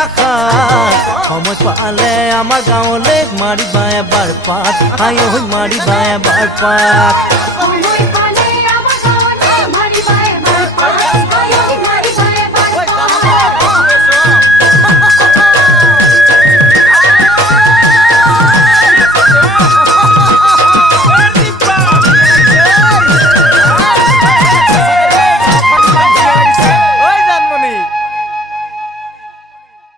আশাত সময় পালে আমার গাঁৱলে মাৰিবা এবাৰ পাত আই ঐ মাৰিবা এবাৰ পাত